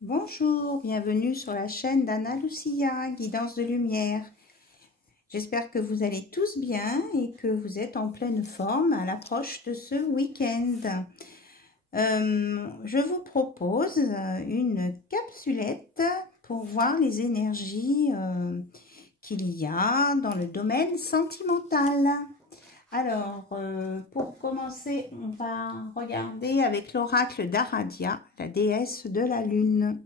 Bonjour, bienvenue sur la chaîne d'Anna Lucia, Guidance de Lumière. J'espère que vous allez tous bien et que vous êtes en pleine forme à l'approche de ce week-end. Je vous propose une capsulette pour voir les énergies qu'il y a dans le domaine sentimental. Alors, pour commencer, on va regarder avec l'oracle d'Aradia, la déesse de la lune.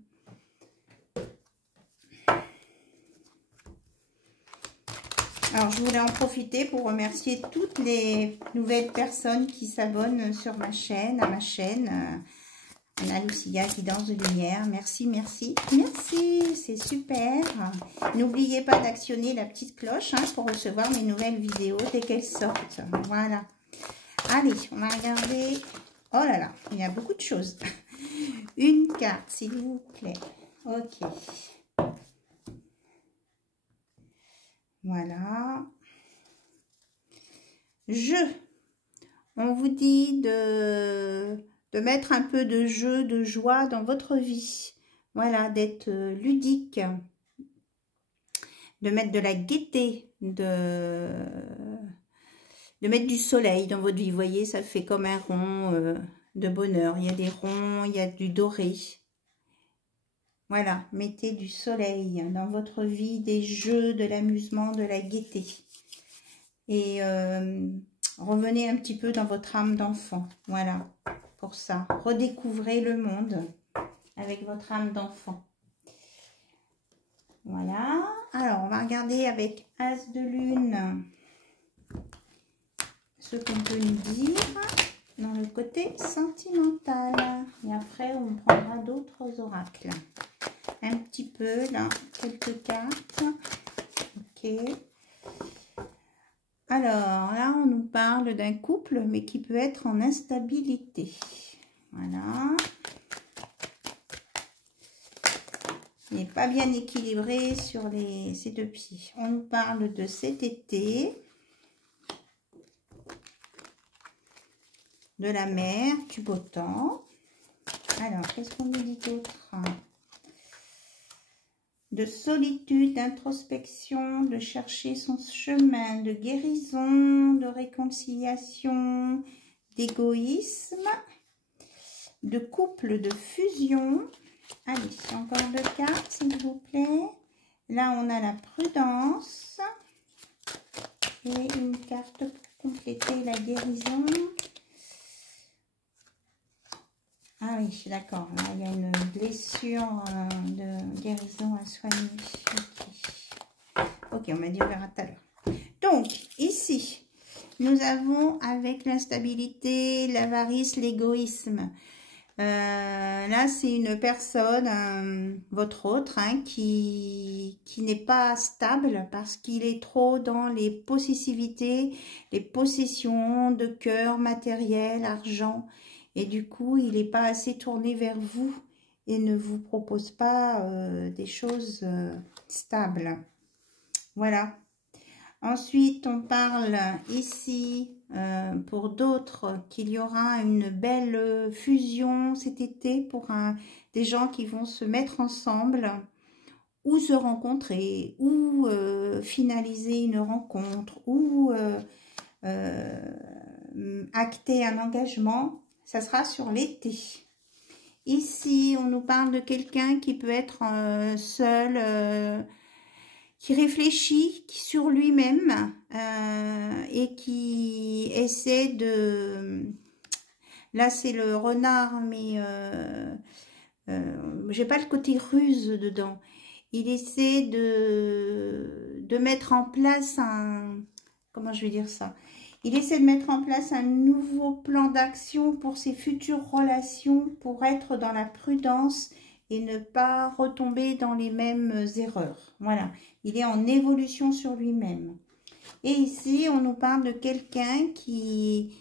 Alors, je voulais en profiter pour remercier toutes les nouvelles personnes qui s'abonnent sur ma chaîne, à ma chaîne, Anna Lucia, Guidance de Lumière. Merci, merci, merci, c'est super. N'oubliez pas d'actionner la petite cloche pour recevoir mes nouvelles vidéos dès qu'elles sortent. Voilà. Allez, on va regarder. Oh là là, il y a beaucoup de choses. Une carte, s'il vous plaît. Ok. Voilà. On vous dit de mettre un peu de jeu, de joie dans votre vie. Voilà, d'être ludique. De mettre de la gaieté, de mettre du soleil dans votre vie. Vous voyez, ça fait comme un rond de bonheur. Il y a des ronds, il y a du doré. Voilà, mettez du soleil dans votre vie, des jeux, de l'amusement, de la gaieté. Et revenez un petit peu dans votre âme d'enfant. Voilà, pour ça. Redécouvrez le monde avec votre âme d'enfant. Voilà. Alors, on va regarder avec As de Lune ce qu'on peut nous dire dans le côté sentimental. Et après, on prendra d'autres oracles. Un petit peu, là, quelques cartes. Ok. Alors, là, on nous parle d'un couple, mais qui peut être en instabilité. Voilà. Il n'est pas bien équilibré sur ces deux pieds. On nous parle de cet été. De la mer, du beau temps. Alors, qu'est-ce qu'on nous dit d'autre? De solitude, d'introspection, de chercher son chemin, de guérison, de réconciliation, d'égoïsme, de couple, de fusion. Allez, encore deux cartes, s'il vous plaît. Là, on a la prudence. Et une carte pour compléter la guérison. Ah oui, d'accord. Là, il y a une blessure de guérison à soigner. Ok, on m'a dit on verra tout à l'heure. Donc, ici, nous avons avec l'instabilité, l'avarice, l'égoïsme. Là, c'est une personne, votre autre, qui n'est pas stable parce qu'il est trop dans les possessivités, les possessions de cœur, matériel, argent. Et du coup, il n'est pas assez tourné vers vous et ne vous propose pas des choses stables. Voilà. Ensuite, on parle ici, pour d'autres, qu'il y aura une belle fusion cet été pour des gens qui vont se mettre ensemble ou se rencontrer ou finaliser une rencontre ou acter un engagement. Ça sera sur l'été. Ici, on nous parle de quelqu'un qui peut être seul, qui réfléchit sur lui-même et qui essaie de... Là, c'est le renard, mais j'ai pas le côté ruse dedans. Il essaie de mettre en place un... Comment je vais dire ça? Il essaie de mettre en place un nouveau plan d'action pour ses futures relations, pour être dans la prudence et ne pas retomber dans les mêmes erreurs. Voilà, il est en évolution sur lui-même. Et ici, on nous parle de quelqu'un qui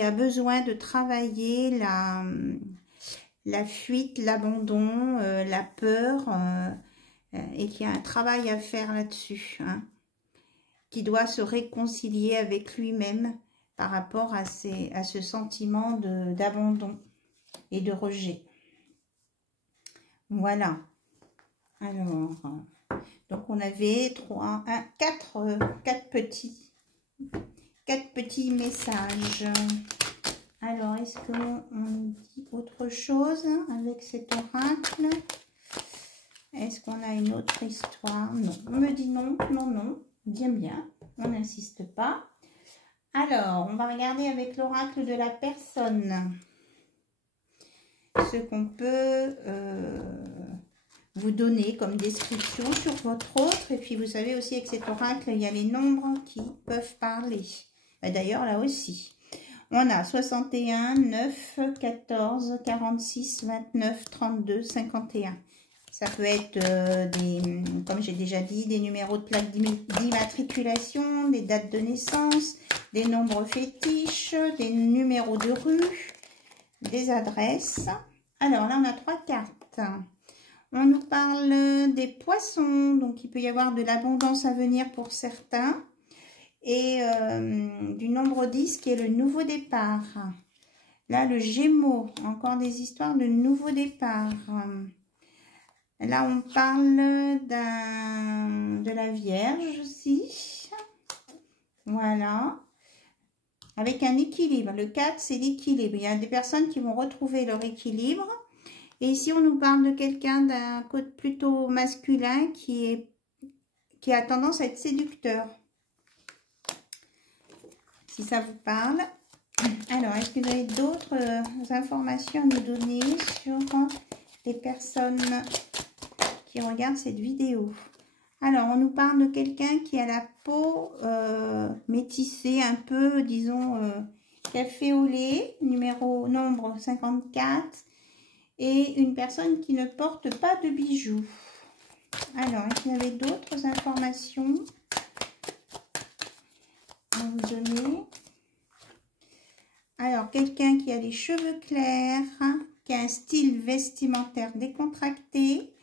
a besoin de travailler la fuite, l'abandon, la peur, et qui a un travail à faire là-dessus, hein, qui doit se réconcilier avec lui-même par rapport à ce sentiment d'abandon et de rejet. Voilà. Alors, donc on avait 4 petits messages. Alors, est-ce qu'on dit autre chose avec cet oracle? Est-ce qu'on a une autre histoire? Non, on me dit non, non, non. Bien, on n'insiste pas. Alors, on va regarder avec l'oracle de la personne ce qu'on peut vous donner comme description sur votre autre. Et puis, vous savez aussi avec cet oracle, il y a les nombres qui peuvent parler. D'ailleurs, là aussi. On a 61, 9, 14, 46, 29, 32, 51. Ça peut être, comme j'ai déjà dit, des numéros de plaque d'immatriculation, des dates de naissance, des nombres fétiches, des numéros de rue, des adresses. Alors là, on a 3 cartes. On nous parle des poissons, donc il peut y avoir de l'abondance à venir pour certains. Et du nombre 10 qui est le nouveau départ. Là, le Gémeaux, encore des histoires de nouveau départ. Là, on parle de la Vierge aussi. Voilà. Avec un équilibre. Le 4, c'est l'équilibre. Il y a des personnes qui vont retrouver leur équilibre. Et ici, on nous parle de quelqu'un d'un côté plutôt masculin qui a tendance à être séducteur. Si ça vous parle. Alors, est-ce que vous avez d'autres informations à nous donner sur les personnes qui regardent cette vidéo? Alors, on nous parle de quelqu'un qui a la peau métissée, un peu, disons, café au lait, nombre 54, et une personne qui ne porte pas de bijoux. Alors, est-ce qu'il y avait d'autres informations à vous donner? Alors, quelqu'un qui a les cheveux clairs, qui a un style vestimentaire décontracté,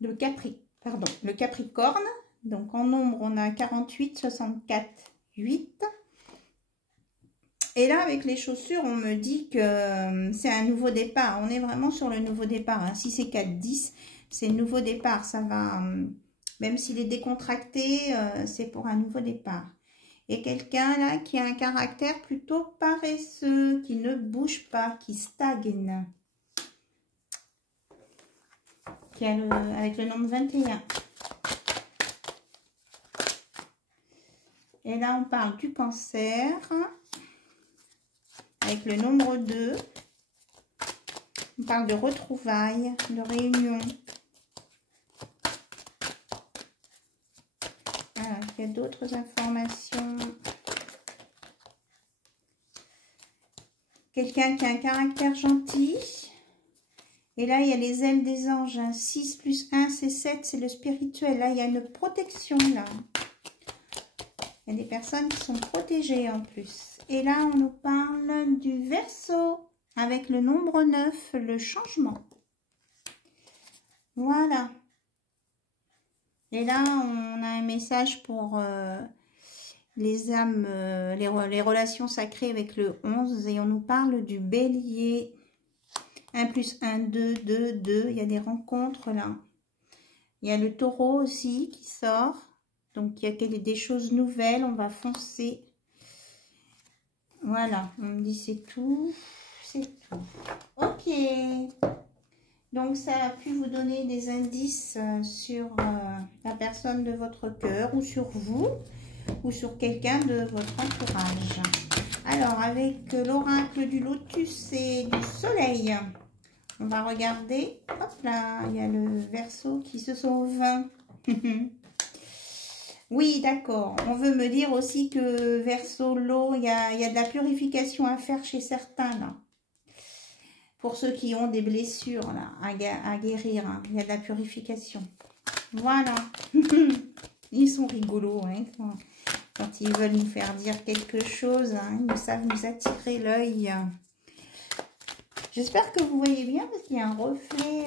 le Capricorne. Donc, en nombre, on a 48, 64, 8. Et là, avec les chaussures, on me dit que c'est un nouveau départ. On est vraiment sur le nouveau départ. Hein. Si c'est 4, 10, c'est le nouveau départ. Ça va, même s'il est décontracté, c'est pour un nouveau départ. Et quelqu'un là qui a un caractère plutôt paresseux, qui ne bouge pas, qui stagne. Avec le nombre 21. Et là, on parle du Cancer. Avec le nombre 2. On parle de retrouvailles, de réunions. Alors, il y a d'autres informations. Quelqu'un qui a un caractère gentil. Et là, il y a les ailes des anges. Hein. 6 plus 1, c'est 7, c'est le spirituel. Là, il y a une protection, là. Il y a des personnes qui sont protégées en plus. Et là, on nous parle du Verseau avec le nombre 9, le changement. Voilà. Et là, on a un message pour les âmes, les relations sacrées avec le 11. Et on nous parle du Bélier. 1 plus 1, 2, 2, 2. Il y a des rencontres là. Il y a le Taureau aussi qui sort. Donc, il y a des choses nouvelles. On va foncer. Voilà. On me dit c'est tout. C'est tout. Ok. Donc, ça a pu vous donner des indices sur la personne de votre cœur ou sur vous ou sur quelqu'un de votre entourage. Alors, avec l'oracle du lotus et du soleil, on va regarder. Hop là, il y a le Verseau qui se sauve. Oui, d'accord. On veut me dire aussi que Verseau, l'eau, il y a de la purification à faire chez certains, là. Pour ceux qui ont des blessures, là, à guérir, hein. Il y a de la purification. Voilà. Ils sont rigolos, hein, quand ils veulent nous faire dire quelque chose. Hein, ils savent nous attirer l'œil. J'espère que vous voyez bien, parce qu'il y a un reflet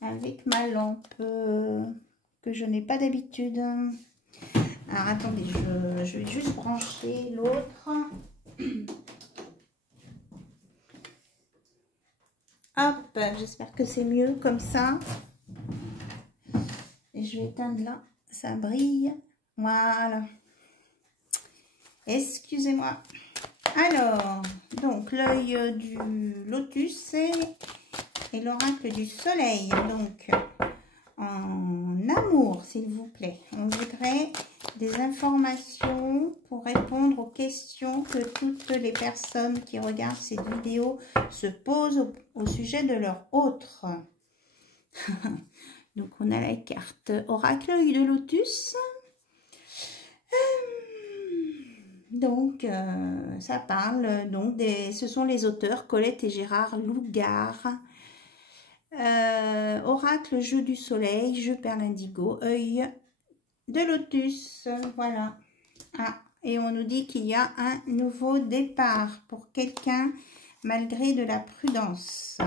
avec ma lampe que je n'ai pas d'habitude. Alors, attendez, je vais juste brancher l'autre. Hop, j'espère que c'est mieux comme ça. Et je vais éteindre là, ça brille. Voilà. Excusez-moi. Alors, donc l'œil du lotus et l'oracle du soleil. Donc, en amour, s'il vous plaît. On voudrait des informations pour répondre aux questions que toutes les personnes qui regardent cette vidéo se posent au sujet de leur autre. Donc, on a la carte oracle œil de lotus. Donc, ça parle, donc, ce sont les auteurs Colette et Gérard Lougard. Oracle, jeu du soleil, jeu perle indigo, œil de lotus, voilà. Ah, et on nous dit qu'il y a un nouveau départ pour quelqu'un malgré de la prudence.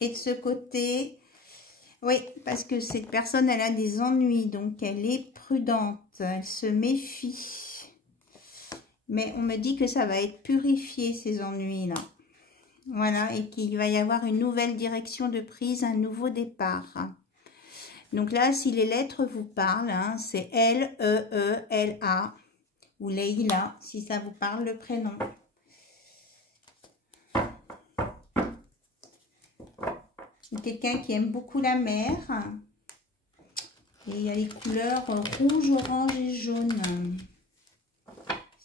Et de ce côté, oui, parce que cette personne, elle a des ennuis, donc elle est prudente, elle se méfie. Mais on me dit que ça va être purifié, ces ennuis-là. Voilà, et qu'il va y avoir une nouvelle direction de prise, un nouveau départ. Donc là, si les lettres vous parlent, hein, c'est L, E, E, L, A, ou Leïla, si ça vous parle le prénom. Quelqu'un qui aime beaucoup la mer. Et il y a les couleurs rouge, orange et jaune.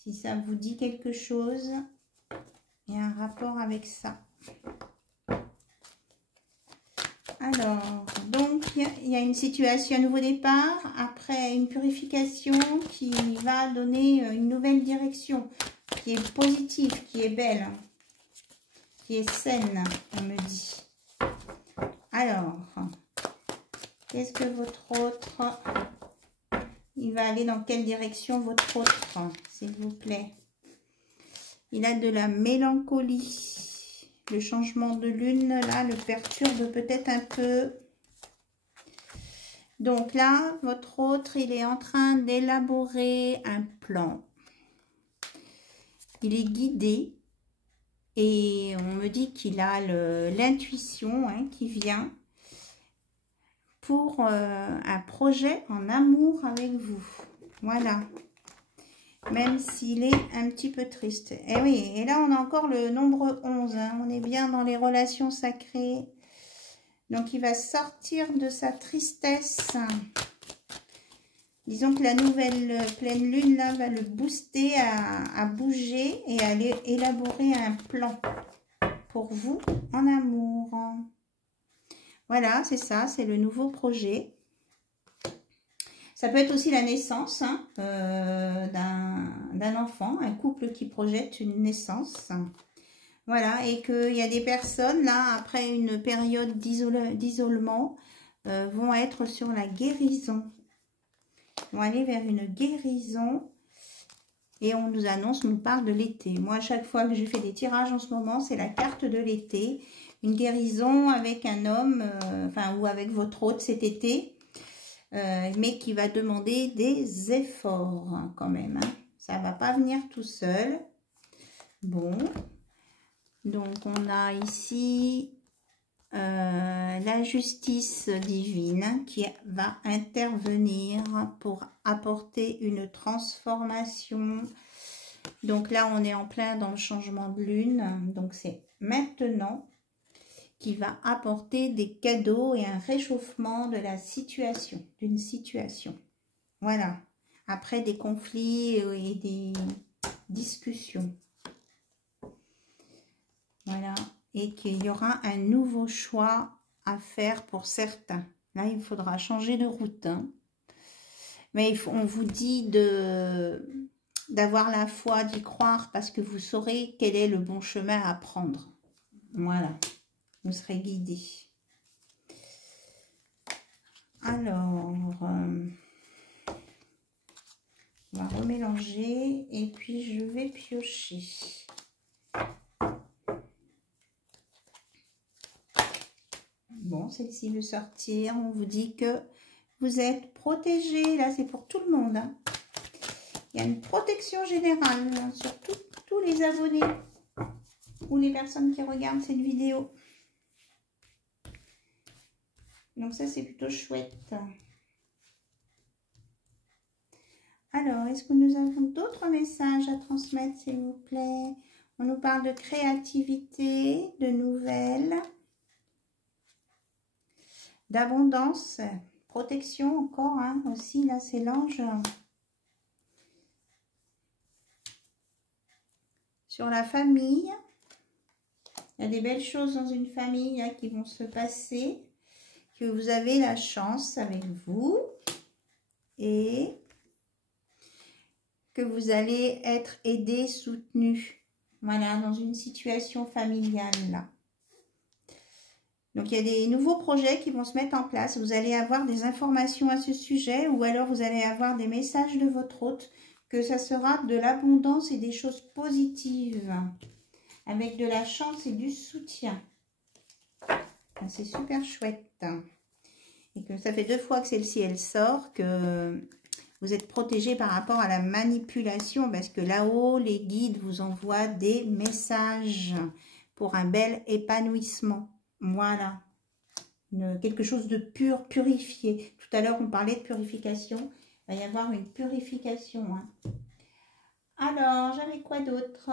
Si ça vous dit quelque chose, il y a un rapport avec ça. Alors, donc, il y a une situation, un nouveau départ, après une purification qui va donner une nouvelle direction, qui est positive, qui est belle, qui est saine, on me dit. Alors, qu'est-ce que votre autre, il va aller dans quelle direction votre autre, s'il vous plaît? Il a de la mélancolie. Le changement de lune, là, le perturbe peut-être un peu. Donc là, votre autre, il est en train d'élaborer un plan. Il est guidé. Et on me dit qu'il a l'intuition qui vient pour un projet en amour avec vous. Voilà. Même s'il est un petit peu triste. Et oui, et là on a encore le nombre 11. Hein. On est bien dans les relations sacrées. Donc il va sortir de sa tristesse. Disons que la nouvelle pleine lune là va le booster à bouger et à aller élaborer un plan pour vous en amour. Voilà, c'est ça, c'est le nouveau projet. Ça peut être aussi la naissance d'un enfant, un couple qui projette une naissance. Voilà, et qu'il y a des personnes, là, après une période d'isolement, vont être sur la guérison. Vont aller vers une guérison. Et on nous annonce, on nous parle de l'été. Moi, à chaque fois que je fais des tirages en ce moment, c'est la carte de l'été. Une guérison avec un homme, ou avec votre hôte cet été. Mais qui va demander des efforts quand même. Hein. Ça ne va pas venir tout seul. Bon. Donc, on a ici la justice divine qui va intervenir pour apporter une transformation. Donc là, on est en plein dans le changement de lune. Donc, c'est maintenant qui va apporter des cadeaux et un réchauffement de la situation, d'une situation. Voilà. Après des conflits et des discussions. Voilà. Et qu'il y aura un nouveau choix à faire pour certains. Là, il faudra changer de route. Hein. Mais on vous dit d'avoir la foi, d'y croire, parce que vous saurez quel est le bon chemin à prendre. Voilà. Vous serez guidé. Alors, on va remélanger et puis je vais piocher. Bon, celle-ci veut sortir. On vous dit que vous êtes protégé. Là, c'est pour tout le monde. Hein. Il y a une protection générale hein, sur tous les abonnés. ou les personnes qui regardent cette vidéo. Donc ça, c'est plutôt chouette. Alors, est-ce que nous avons d'autres messages à transmettre, s'il vous plaît? On nous parle de créativité, de nouvelles, d'abondance, protection encore, hein, aussi, là, c'est l'ange. Sur la famille, il y a des belles choses dans une famille là, qui vont se passer, que vous avez la chance avec vous et que vous allez être aidé, soutenu, voilà, dans une situation familiale là. Donc, il y a des nouveaux projets qui vont se mettre en place. Vous allez avoir des informations à ce sujet ou alors vous allez avoir des messages de votre hôte, que ça sera de l'abondance et des choses positives, avec de la chance et du soutien. C'est super chouette. Et que ça fait 2 fois que celle-ci, elle sort, que vous êtes protégé par rapport à la manipulation, parce que là-haut, les guides vous envoient des messages pour un bel épanouissement. Voilà. Quelque chose de pur, purifié. Tout à l'heure, on parlait de purification. Il va y avoir une purification. Hein. Alors, j'avais quoi d'autre?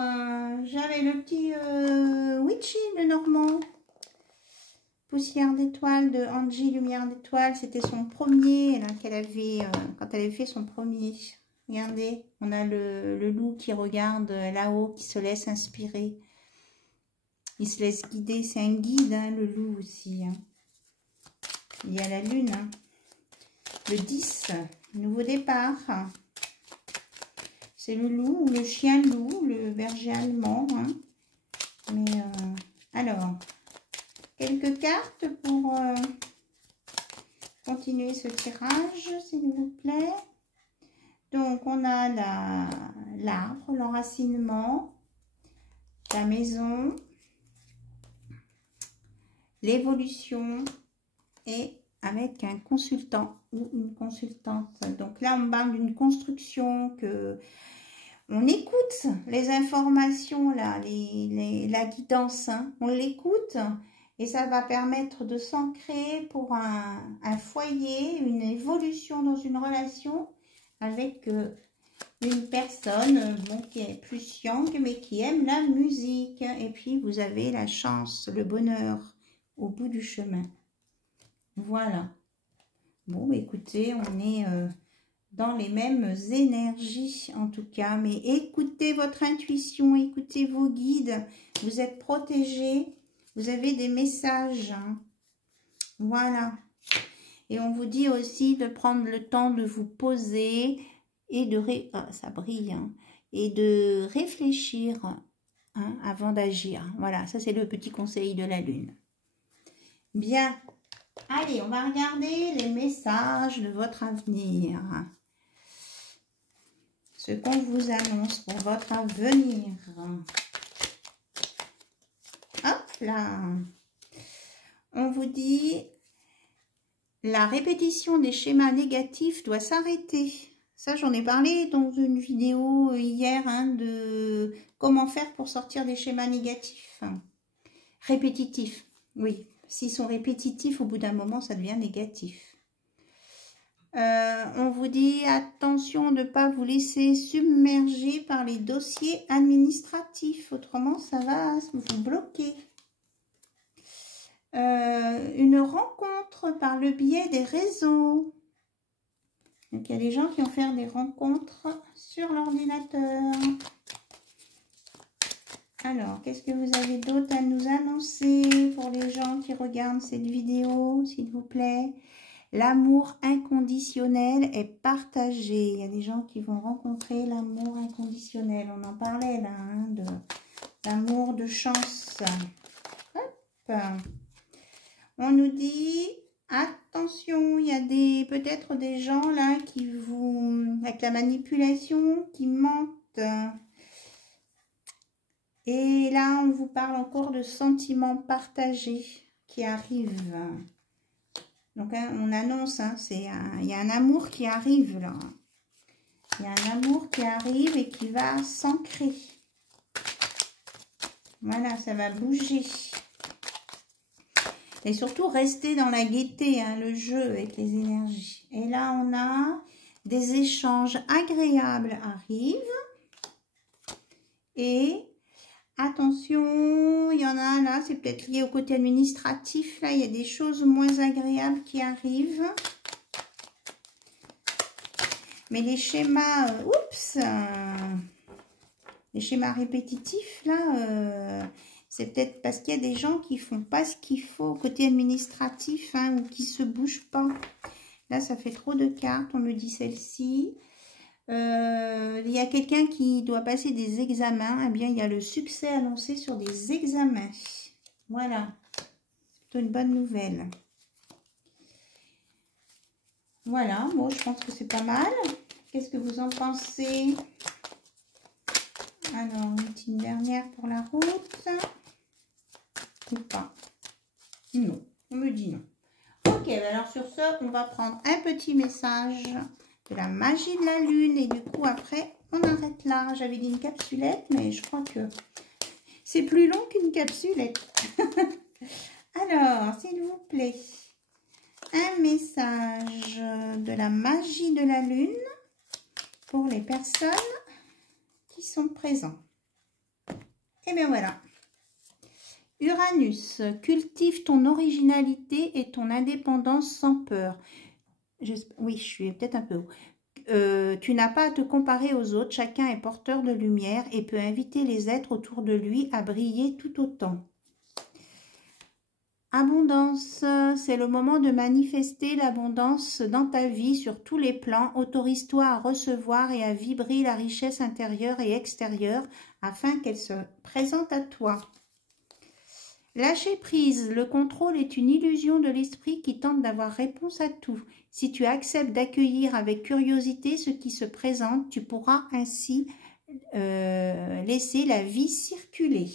J'avais le petit Witchy de Normand. Poussière d'étoile de Angie, Lumière d'étoile. C'était son premier là qu'elle avait, quand elle avait fait son premier. Regardez, on a le loup qui regarde là-haut, qui se laisse inspirer. Il se laisse guider. C'est un guide, hein, le loup aussi. Hein. Il y a la lune. Hein. Le 10, nouveau départ. C'est le loup ou le chien loup, le berger allemand. Hein. Mais alors, quelques cartes pour continuer ce tirage, s'il vous plaît. Donc, on a l'arbre, l'enracinement, la maison, l'évolution et avec un consultant ou une consultante. Donc là, on parle d'une construction que on écoute les informations, là, la guidance, hein, on l'écoute et ça va permettre de s'ancrer pour un foyer, une évolution dans une relation avec une personne bon, qui est plus young mais qui aime la musique. Et puis, vous avez la chance, le bonheur au bout du chemin. Voilà. Bon, écoutez, on est dans les mêmes énergies en tout cas. Mais écoutez votre intuition, écoutez vos guides. Vous êtes protégés. Vous avez des messages. Hein. Voilà. Et on vous dit aussi de prendre le temps de vous poser et de... ça brille. Hein, et de réfléchir hein, avant d'agir. Voilà, ça c'est le petit conseil de la lune. Bien. Allez, on va regarder les messages de votre avenir. Ce qu'on vous annonce pour votre avenir. Hop là. On vous dit, la répétition des schémas négatifs doit s'arrêter. Ça, j'en ai parlé dans une vidéo hier hein, de comment faire pour sortir des schémas négatifs. Répétitifs, oui. S'ils sont répétitifs, au bout d'un moment, ça devient négatif. On vous dit attention de ne pas vous laisser submerger par les dossiers administratifs. Autrement, ça va vous bloquer. Une rencontre par le biais des réseaux. Donc, il y a des gens qui vont faire des rencontres sur l'ordinateur. Alors, qu'est-ce que vous avez d'autre à nous annoncer pour les gens qui regardent cette vidéo, s'il vous plaît? L'amour inconditionnel est partagé. Il y a des gens qui vont rencontrer l'amour inconditionnel. On en parlait là, hein, d'amour de chance. Hop. On nous dit, attention, il y a peut-être des gens là qui vous, avec la manipulation, qui mentent. Et là, on vous parle encore de sentiments partagés qui arrivent. Donc, hein, on annonce, hein, il y a un amour qui arrive là. Il y a un amour qui arrive et qui va s'ancrer. Voilà, ça va bouger. Et surtout, rester dans la gaieté, hein, le jeu avec les énergies. Et là, on a des échanges agréables arrivent. Et attention, il y en a là, c'est peut-être lié au côté administratif. Là, il y a des choses moins agréables qui arrivent. Mais les schémas, les schémas répétitifs, là, c'est peut-être parce qu'il y a des gens qui font pas ce qu'il faut côté administratif, hein, ou qui se bougent pas. Là, ça fait trop de cartes, on me dit celle-ci. Il y a quelqu'un qui doit passer des examens. Eh bien, il y a le succès annoncé sur des examens. Voilà, c'est plutôt une bonne nouvelle. Voilà, bon, je pense que c'est pas mal. Qu'est-ce que vous en pensez? Alors, une petite dernière pour la route. Ou pas? Non, on me dit non. Ok, alors sur ce, on va prendre un petit message de la magie de la lune. Et du coup, après, on arrête là. J'avais dit une capsulette, mais je crois que c'est plus long qu'une capsulette. Alors, s'il vous plaît, un message de la magie de la lune pour les personnes qui sont présents. Et bien voilà. Uranus, cultive ton originalité et ton indépendance sans peur. Oui, je suis peut-être un peu haut. Tu n'as pas à te comparer aux autres. Chacun est porteur de lumière et peut inviter les êtres autour de lui à briller tout autant. Abondance, c'est le moment de manifester l'abondance dans ta vie sur tous les plans. Autorise-toi à recevoir et à vibrer la richesse intérieure et extérieure afin qu'elle se présente à toi. Lâcher prise, le contrôle est une illusion de l'esprit qui tente d'avoir réponse à tout. Si tu acceptes d'accueillir avec curiosité ce qui se présente, tu pourras ainsi laisser la vie circuler.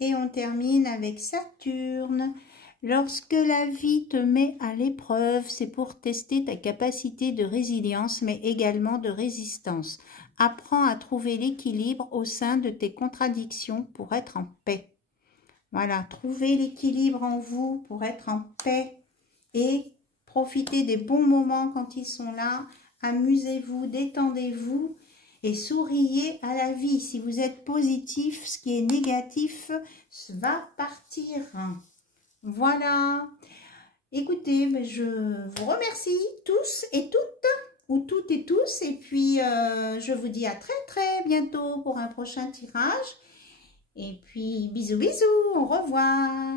Et on termine avec Saturne. Lorsque la vie te met à l'épreuve, c'est pour tester ta capacité de résilience, mais également de résistance. Apprends à trouver l'équilibre au sein de tes contradictions pour être en paix. Voilà, trouvez l'équilibre en vous pour être en paix et profitez des bons moments quand ils sont là. Amusez-vous, détendez-vous et souriez à la vie. Si vous êtes positif, ce qui est négatif va partir. Voilà. Écoutez, je vous remercie tous et toutes, ou toutes et tous. Et puis, je vous dis à très bientôt pour un prochain tirage. Et puis, bisous, bisous, au revoir.